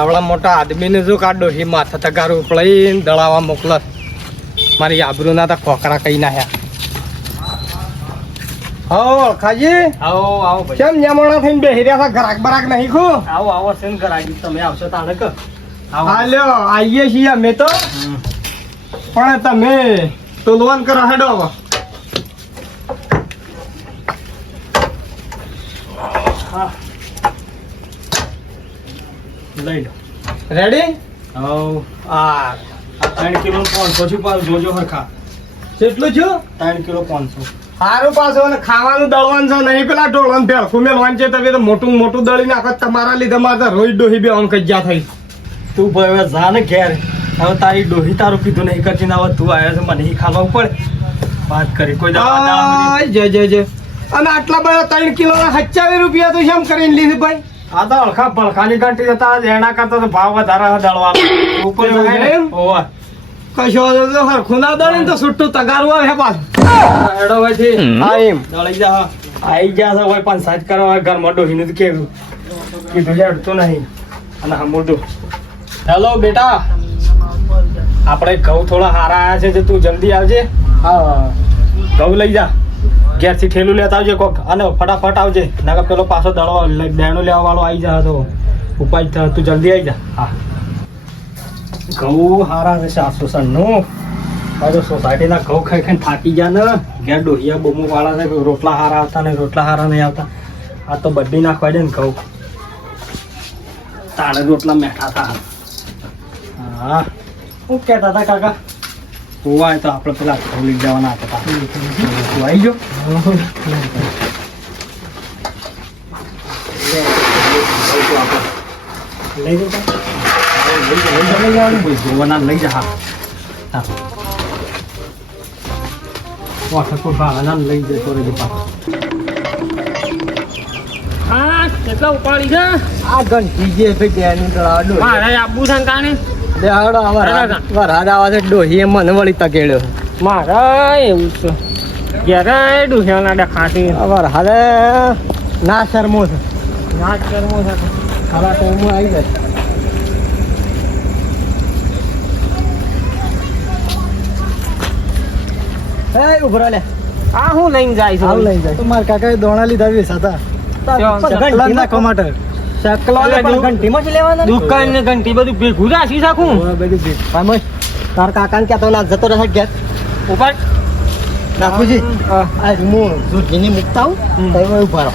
આવડા મોટા આદમીને જો કાઢો હી માથા તગારું ઉપડાઈને દળાવા મોકલે મારી આબરૂના તો ખોખરા કઈ નાખ્યા. હો ખાજી આવો આવો ભાઈ. કેમ ન્યામોણા થઈને બેહી રહ્યા હતા? ઘરાક બરાક નહીં ખો? આવો આવો સેન કરાવી તમે આવશો તાણે કે હાલ્યો આવીએ છીએ અમે તો, પણ તમે તોલવાન કરો હેડો હવે. હા લઈ લો. રેડી? હવ આ 3 કિલો 500 છું પાછું જોજો હરખા. કેટલું છું? 3 કિલો 500. સારું પાછું અને ખાવાનું દળવાનું છે નહીં પેલા ઢોળવાનું ભેળખું મેળવાનું છે. તમે તો મોટું મોટું દળી નાખો. તમારા લીધે મારે રોજ ડોહી બે આમ કજ્જા થઈ. તું ભાઈ હવે જા ને ઘેર. હવે તારી ડોહી તારું કીધું નહીં કરતી ને હવે તું આવ્યો છે મને ખાવા પડે વાત કરી કોઈ આય જય જય જય. અને આટલા બધા 3 કિલો ના 27 રૂપિયા તો શેમ કરીને લીધી ભાઈ? આ તો હલકા ભલખાની ઘંટી જતા એના કરતા તો ભાવ વધારે દળવાનો ઉપર ઓવા કશો તો હરખું ના દળે તો છૂટું તગારવું આવે પાછું. એડો ભાઈ હા એમ દળી જા આઈ ગયા છે હોય પણ સાજ કરવા ઘરમાં ડોહીને તો કેવું કીધું છે અડતું નહીં અને હમું હેલો બેટા આપણે ઘઉં થોડા સારા આવ્યા છે જે તું જલ્દી આવજે. હા ઘઉં લઈ જા ઘેરથી ઠેલું લેતા આવજે કોક અને ફટાફટ આવજે નાકા પેલો પાછો દળવા દેણું લેવા વાળો આવી જા તો ઉપાય તું જલ્દી આવી જા. હા ઘઉં સારા છે 700 પાછો સોસાયટીના ઘઉં ખાઈ ખાઈને થાકી ગયા ને ઘેર ડોહિયા બોમો વાળા છે રોટલા સારા આવતા ને રોટલા સારા નહીં આવતા. આ તો બધી નાખવા દે ને ઘઉં તાણે રોટલા મેઠા હતા. હા શું કહેતા હતા કાકા? હોવાય તો આપણે પેલા ઘઉં લઈ જવાના હતા. તું આવી ગયો લઈ જતા લઈ જવાનું ભાઈ જોવાના લઈ જા. હા વાખો ભાવના લઈ જતો રહેજો પાછો. હા કેટલા ઉપાડી છે? આ ઘંટી જે ભાઈ બેનું દળાવા મારે આપવું છે ને કાને વરસાદ આવા છે ડોહી મને વળી તકેડ્યો. મારે એવું છે ઘેરે ડુસિયાના દેખાતી વરસાદે ના શરમો છે. નાચ કરવો છે ખરા ટાઈમમાં આવી જાય. એ ઉભરો લે. આ હું લઈને જાય છે? આવું લઈ જાય તો મારા કાકાએ દોણા લીધા વેચા હતા. ઘંટી નાખવા માટે શકલો ઘંટીમાં જ લેવાના. દુકાન ને ઘંટી બધું ભેગું રાખી શકું બધું તાર કાકાને ક્યાં તો ના જતો રહે ઘેર ઉપર નાખુજી. આ હું દૂધીને મૂકતા આવું તો ઉભા રહો.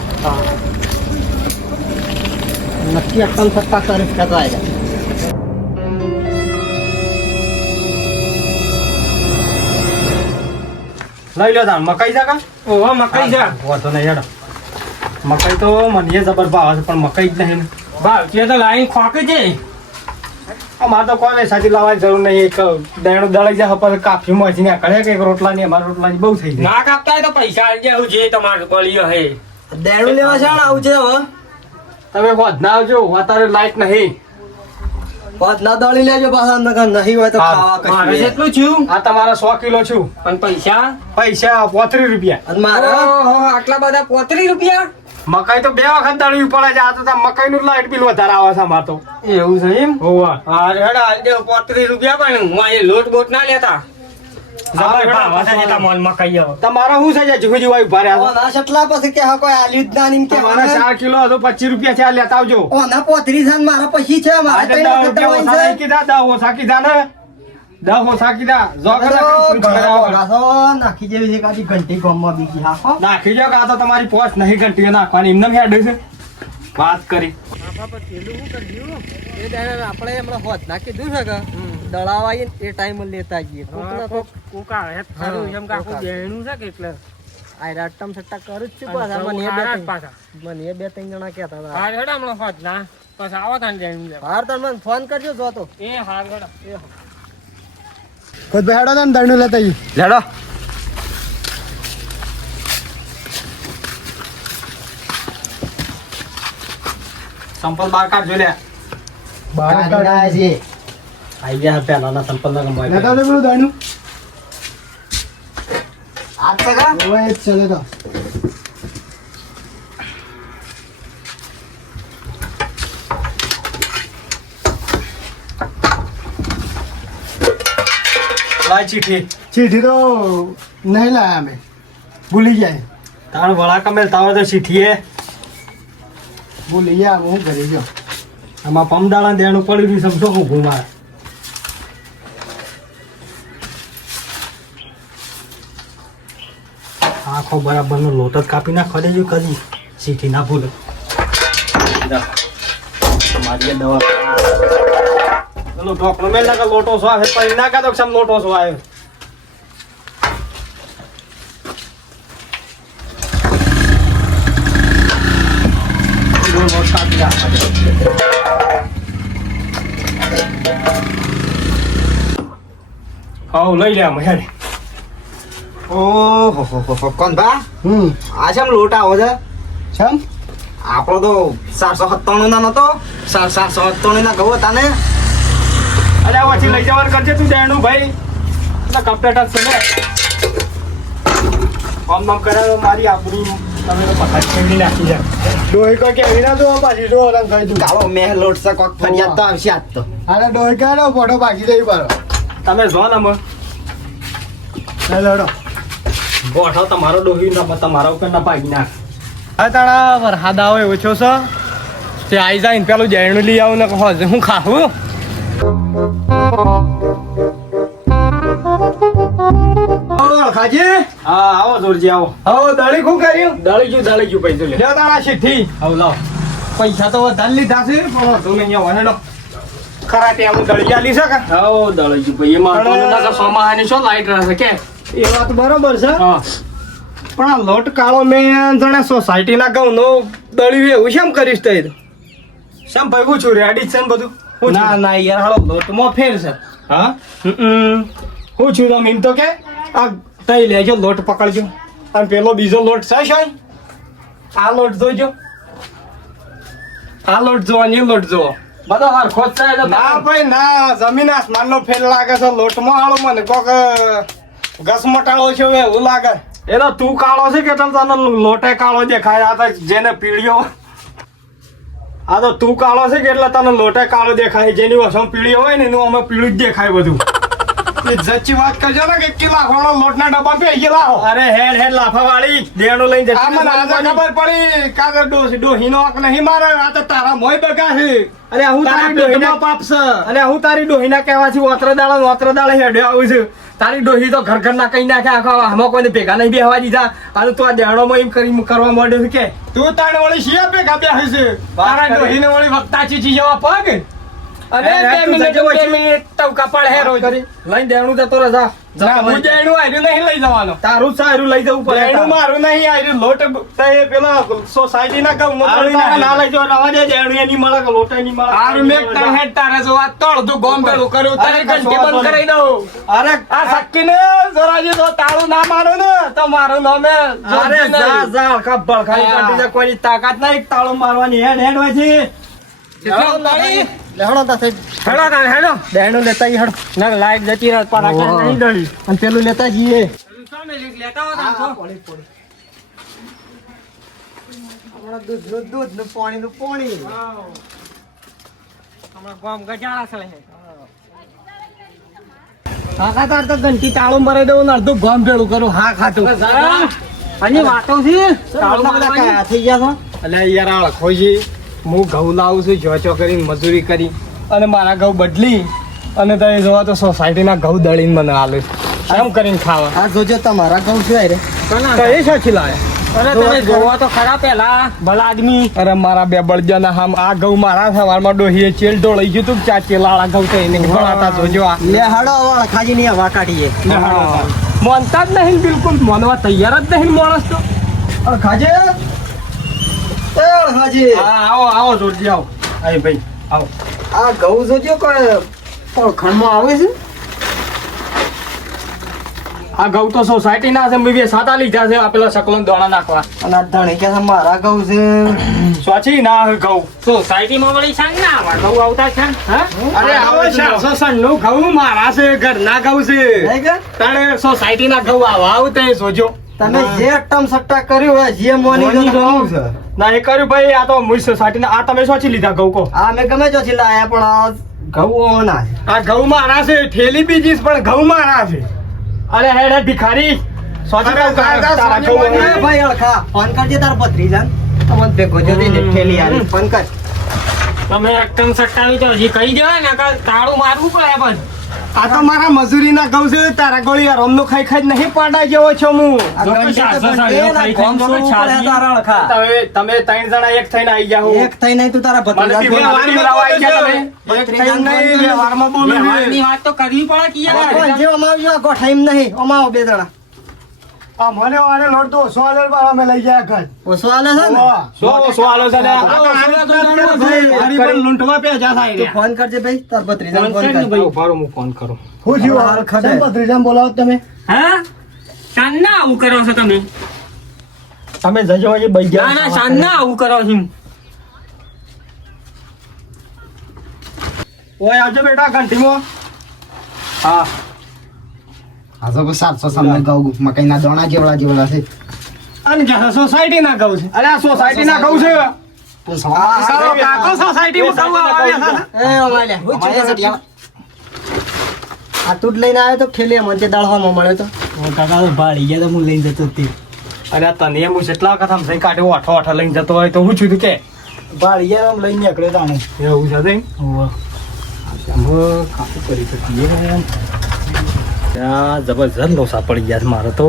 નક્કી અક્કલ સત્તા તારીફ કરતા આવ્યા. લઈ લો તાર મકાઈ છે કા? ઓહો મકાઈ છે. વાંધો નહીં હેડો. મકાઈ તો મને જબર ભાવ છે પણ મકાઈ જ નહીં ભાવ છે તો લાઈન ખોકે છે. અમારે તો કોઈ વેસાથી લાવવાની જરૂર નહીં. એક દેણું દળી જાય પછી કાફીમાં છે ને કરે કે રોટલાની અમારા રોટલાની બહુ થઈ જાય. ના કાપતા હોય તો પૈસા આવી જાય જે તમારે બળ્યો હે દેણું લેવા છે આવું છે હવે. તમે હોત ના આવજો અત્યારે લાઈટ નહીં. વાત ના દળી લેજો પાછા નહીં હોય તો ખાવા મારે કશું. કેટલું છું? આ તમારા 100 કિલો છું પણ પૈસા 35 રૂપિયા. અને મારા આટલા બધા 35 રૂપિયા? મકાઈ તો 2 વખત દળવી પડે છે. આ તો મકાઈ નું લાઈટ બિલ વધારે આવે છે અમારે તો. એવું છે એમ? હોવા હા હેડા આલ દે 35 રૂપિયા પણ હું એ લોટ બોટ ના લેતા. તમારા શું છે જીવ જીવ ઉભા રહ્યા ઓના સટલા પછી કે હા કોઈ આલ્યું જ ના નીમ કે તમારા 4 કિલો હતો 25 રૂપિયા થયા લેતા આવજો. ઓના 35 છે મારા પછી છે મારા 3 રૂપિયા ઓછા કીધા 10 ઓછા કીધા ને 10 ઓછા કીધા નાખી જેવી છે કાઢી ઘંટી ગોમમાં બીજી હાખો નાખી જો કે આ તો તમારી પોસ્ટ નહીં ઘંટીઓ નાખવાની એમને હેડ છે વાત કરી. આપણે હમણાં હોત ના કીધું છે કે દળાવાય એ ટાઈમ લેતા જઈએ આટમ સટ્ટા કરું જ છું પાછા મને બે ત્રણ જણા કહેતા હતા. હાર તમે મને ફોન કરજો જો તો ખુદ ભાઈ હેડો ને દળનું લેતા લેડો સંપલ બાર કાઢ જો લે બહાર કાઢ્યા છે. આઈ ગયા પેલાના સંપલ ના કમાય લેતા દે પેલું દળનું આ તગા ઓય ચલે તો લાય ચીઠી. ચીઠી તો નહીં લાયા અમે, ભૂલી જાય. તાણ વળા કમેલ તાવ તો ચીઠી હે. ભૂલી ગયા હું કરી ગયો. આમાં પમદાળા દેણું પડી રહ્યું સમજો હું ઘુમાર. આખો બરાબર નો લોટ જ કાપી નાખવા દેજો કદી ચીઠી ના ભૂલે. મારી દવા પેલો ઢોકળો મેલ નાખે લોટો સો આવે પછી નાખા તો સમ લોટો સો આવ્યો. લોટ કાપી નાખવા દે. લઈ લે આમ હેડ. ઓહો કોણ બા આ છે લોટ આવો છે છમ આપણો તો 797 ના નતો 797 ના ગવો તાને અરે પછી લઈ જવાનું કરજે તું દેણું ભાઈ. કમ્પ્લેટ જ છે ને. આમ નામ કરે તો મારી આબરૂ તમે તો પથારી ફેરવી નાખી જાય. ડોહી કોઈ કેવી ના જો પાછી જો રંગ ખાઈ દઉં. કાળો મેહ લોટ છે કોક ફરિયાદ તો આવશે આજ તો અરે ડોહી કાઢો ફોટો બાકી દઈ પાડો. તમે જો ને અમે લડો ગોઠો તમારો ડોહી ના તમારા ઉપર ના ભાગી નાખ. આ તારા વરસાદ આવે ઓછો છે તે આવી જાય ને પેલું જૈણું લઈ આવું ને કહો હું ખાવું. ખાજી હા આવો જોરજી આવો. હવે દળી શું કર્યું? દળી ગયું પૈસા લે. લ્યો તારા શીઠી. આવ લાવ. પૈસા તો વધારે લીધા છે પણ તું નહીં આવે હેડો. ખરા ત્યાં દળી આલી છે કે? આવો દળી ગયું ભાઈ. એમાં તો નકા સોમાહાની શું લાઈટ રહેશે કે? એ વાત બરોબર છે હા. પણ આ લોટ કાળો મેં જાણે સોસાયટીના ઘઉંનો દળ્યું એવું શેમ કરીશ તો શેમ ભાઈ હું છું રેડી જ છે ને બધું? હું છું? ના ના યાર હાલો લોટમાં ફેર છે. હા હું છું તમે એમ તો કે આ તઈ લેજો લોટ પકડજો અને પેલો બીજો લોટ છે શાય આ લોટ જોજો આ લોટ જો અને એ લોટ જો બધો હરખો જ છે એટલે ના ભાઈ ના જમીન આસમાન નો ફેર લાગે છે લોટમાં હાલો મને કોક ઘસમટાળો છે હવે એવું લાગે. એનો તું કાળો છે કે તને લોટે કાળો દેખાય? આ તો જેને પીળ્યો આ તો તું કાળો છે કે એટલે તને લોટે કાળો દેખાય. જેની વસમ પીળ્યો હોય ને એનું અમે પીળું જ દેખાય બધું. ઇજ્જતની વાત કરજો ને કે કેટલા ખોળો લોટના ડબ્બા પે ગયેલા હો. અરે હેડ લાફા વાળી દેણું લઈને આ મને આજે ખબર પડી કાગળ ડોહીનો હક નહીં મારે આ તો તારા મોય બગા છે. અરે હું તારા તારી ડોહીના પેટમાં પાપ છે. અને હું તારી ડોહીના કહેવાથી ઓત્ર દાડા હેડ્યો આવું છું. તારી ડોહી તો ઘર ના કઈ નાખે આખો આમાં કોઈને ભેગા નહીં બેહવા દીધા. અને તું આ દેણોમાં એમ કરી કરવા માંડ્યો છે કે તું તાણ વળી શિયા ભેગા બેહી છે તારા ડોહીને વળી વક્તાચી ચીજવા પગ અરે તું 2 મિનિટ ટવકા પડે હે રોજ લઈને દેણું જતો રહે જા. ના હું જઈનું આયરું નહીં લઈ જવાનો. તારું સારું લઈ જવું પડે. જઈનું મારું નહીં આયરું લોટ તે પેલા સોસાયટીના ઘઉંનો તારું દળી ના નાખ્યો. લઈ જવા રવા દે. દેણું એની મળે કે લોટ એની મળે. હારું મેં તને હેડ તારે જો આ તળતું ગોમ પેલું કર્યું અરે ઘંટી બંધ કરાઈ દઉં. અરે આ સક્કીને જરાજી તો તાળું ના મારો ને તો મારું નામે અરે જા જા આખા ભડકાઈ કાઢી દે. કોઈની તાકાત નહીં તાળું મારવાની. હેડ હોય છે. લેહણો તા સાહેબ. હેડો તારે હેડો. દેણું લેતા ઈ હેડો. ના લાઈટ જતી રહે પણ આ નહીં ડળી. અને પેલું લેતા જઈએ. હમણાં દૂધ ને પાણી નું પાણી. કાકા તાર તો ઘંટી તાળું મરાઈ દઉં ને અડધું ગોમ ભેળું કરું. હા ખાતું અને વાતો છે તાળું બધા કયા થઈ ગયા છો? અલ્યા યાર આ લખોજી હું ઘઉં લાવું છું જોચો કરીને મજૂરી કરી અને મારા ઘઉં બદલી અને તમે જોવા તો સોસાયટીના ઘઉં દળીને મને આલે એમ કરીને ખાવા. આ જોજો તમારા ઘઉં છે રે. કઈ સાચી લાયા? અરે તમે જોવા તો ખરા પેલા ભલા આદમી. અરે મારા બે બળજાના હામ આ ઘઉં મારા સવારમાં ડોહીએ ચેલ ઢોળાઈ ગયું તું ચા ચેલાળા ઘઉં થઈને ભણાતા જોજો આ લે હાડો વાળ ખાજી ની હવા કાઢીએ. માનતા જ નહીં બિલકુલ માનવા તૈયાર જ નહીં માણસ તો. ખાજે એ ખાજી હા આવો જોરજી આવો. અહીં ભાઈ આવો. આ ઘઉં જોજો કોઈ ખણમાં આવે છે. આ ઘઉં તો સોસાયટી ના છે. મેં સાતા લીધા છે. આ પેલા સકલન દોણા નાખવા. અને આ ધણી કે છે મારા ઘઉં છે. સ્વાચી ના આવે ઘઉં. સોસાયટીમાં વળી સાંગ ના આવે ઘઉં આવતા છે. હા અરે આવો 400 નું ઘઉં મારા છે ઘરના ઘઉં છે. નહીં કે? તાણે સોસાયટીના ઘઉં આવા આવતે જોજો. તમે જે ટમ સટ્ટા કર્યું હોય જે મોની ઘઉં છે. ના એ કર્યું ભાઈ. આ તો મુઈ સોસાયટીના આ તમે સ્વાચી લીધા ઘઉં કો. આ મેં ગમે ચોથી લાયા પણ ઘઉં ઓના છે. આ ઘઉં મારા છે ઠેલી બીજીસ પણ ઘઉં મારા છે. અરે હેડ હેડ ભિખારી સોચી અરે, કહું દાદા, તારા સોની ઘઉં બોલી. એ ભાઈ અળખા ફોન કરજે તાર ભત્રીજાને. તમને ભેગો જો દઈને ઠેલી આલી ફોન કર. તમે એકદમ સટ્ટાવી તો હજી કહી દેવાય ને કે તાળું મારવું પડે પણ આ તો મારા મજૂરીના ઘઉં છે તારા ગોળી રમનો ખાઈ ખાઈ નહીં પાડા જેવો છો હું આ જો ગંજી ચારસો તો સાડીઓ પણ ખાઈ ગોમ ખાઈને તો સોવું પડે છાતી. તારા અળખા. તમે ત્રણ જણા એક થઈને આવી જાઓ એક થઈ નહીં તું તારા મને બી ભત્રીજા વ્યવહાર બોલાવા આવી ગયા તમે. એક થઈને નહીં, વ્યવહારમાં બોલો ને. વ્યવહારની વાત તો કરવી પડે કે યાર જે અમાવજો આ ગોઠાઈમ નહીં અમાવો બે જણા આ મને વારે લોટ તો 100 પર અમે લઈ ગયા ઘર ઓછો આલે છે ને સો આલો છે ને. આ તો આને તો જાણો છે. મારી પણ લૂંટવા પેજા થાય તું ને. ફોન કરજે ભાઈ તાર ભત્રીજાને ફોન ફોન કર ને કર ભાઈ. ઉભા રહો, હું ફોન કરું. શું થયું હાલ ખબર. શેમ ભત્રીજાને બોલાવો તમે હા શાનના આવું કરો છો તમે તમે જજો હજી બઈ ના ના શાનના આવું કરો છો ઓય આવજો બેટા ઘંટીમાં. હા આ તો 700 સામે ઘઉં મકાઈના દોણા જેવડા છે. અને કે સોસાયટી ના ઘઉં છે. અરે આ સોસાયટી ના ઘઉં છે. તું સારો કાકો સોસાયટીમાં ઘઉં આવે છે. એ અમાલ્યા હું ચૂપ આ તું જ લઈને આવ્યો તો ઠેલી મને દાળવામાં મળ્યો તો કાકા તો ભાડી ગયા તો હું લઈને જતો હતી અરે આ તને હું જેટલા વખત આમ જઈ કાઢ્યો આઠો લઈને જતો હોય તો હું છું તું કે ભાળીયા આમ લઈને નીકળ્યો તાણે એવું છે તઈ? કાપું કરી શકીએ. ત્યાં જબરજસ્ત લોસા પડી ગયા છે મારે તો.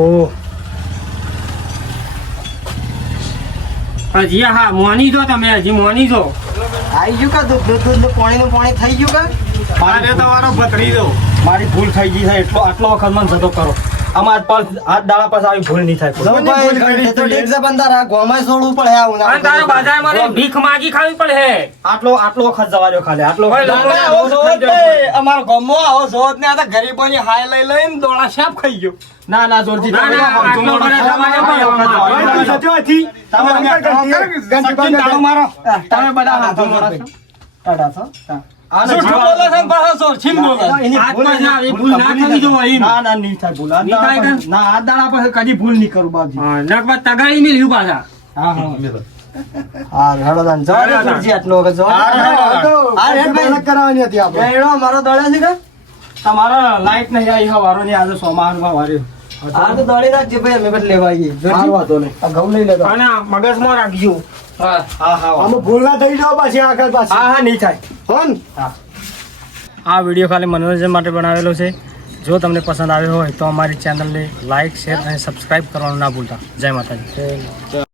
હજી હા મોની જો તમે હજી મોની જો આવી ગયું કા દૂધ પાણીનું પાણી થઈ ગયું કા મારે તમારો ભત્રીજો મારી ભૂલ થઈ ગઈ છે આટલો વખત મને જતો કરો. આમાં હાથ દાડા પાસે આવી ભૂલ નહીં થાય કોઈ. જો ભાઈ એ તો ઠીક છે પણ તારા ગોમાય છોડવું પડે આ ઉનાળો અને તારા બજારમાં રે ભીખ માગી ખાવી પડે હે આટલો વખત જવા દો ખાલી આટલો ભાઈ, વખત. લોકો આવો જોત નહીં. અમારો ગામમાં આવો જોત ને આ તો ગરીબોની હાય લઈ લઈને દોડા શાપ ખાઈ ગયો. ના જોરજી ના, ના, આટલો બધો જમાનો ભાઈ, સજો હતી. તમે સચિન તાળું મારો. તમે બધા હાથો મારો છો. ટાટા છો જૂઠું બોલે છે ને પાછા જોરથી બોલે છે. એની હાથમાં ના આવી ભૂલ ના થવી જોઈએ એમ. ના નહીં થાય ભૂલ. આ નહીં થાય દાડા પર- ના આ દાડા પાસે કદી ભૂલ નહીં કરું બાપજી. હા નકર તગાડી મેલ્યું પાછા હા હા હા હેડો તાન જો હેડો તાન. સુરજી આટલો વખત જો હા, હેડો. હા હેડ ભાઈ કરાવવાની હતી આપણે હેડો મારો દોડ્યા છે કે તમારા લાઈટ નહીં આવી હવારો ની આજે સોમવારમાં વાર્યો. હા તો દોડી નાખજે ભાઈ અમે બધે લેવા આવીએ હારું જોરજી વાંધો નહીં. આ ઘઉં લઈ લેતો અને મગજમાં રાખજો હા હા આમાં ભૂલ ના થઈ જાવ પાછી આગળ પાછી હા નહીં થાય. હોન આ વિડીયો ખાલી મનોરંજન માટે બનાવેલો છે. જો તમને પસંદ આવ્યો હોય તો અમારી ચેનલને લાઇક શેર અને સબસ્ક્રાઇબ કરવાનું ના ભૂલતા. જય માતાજી.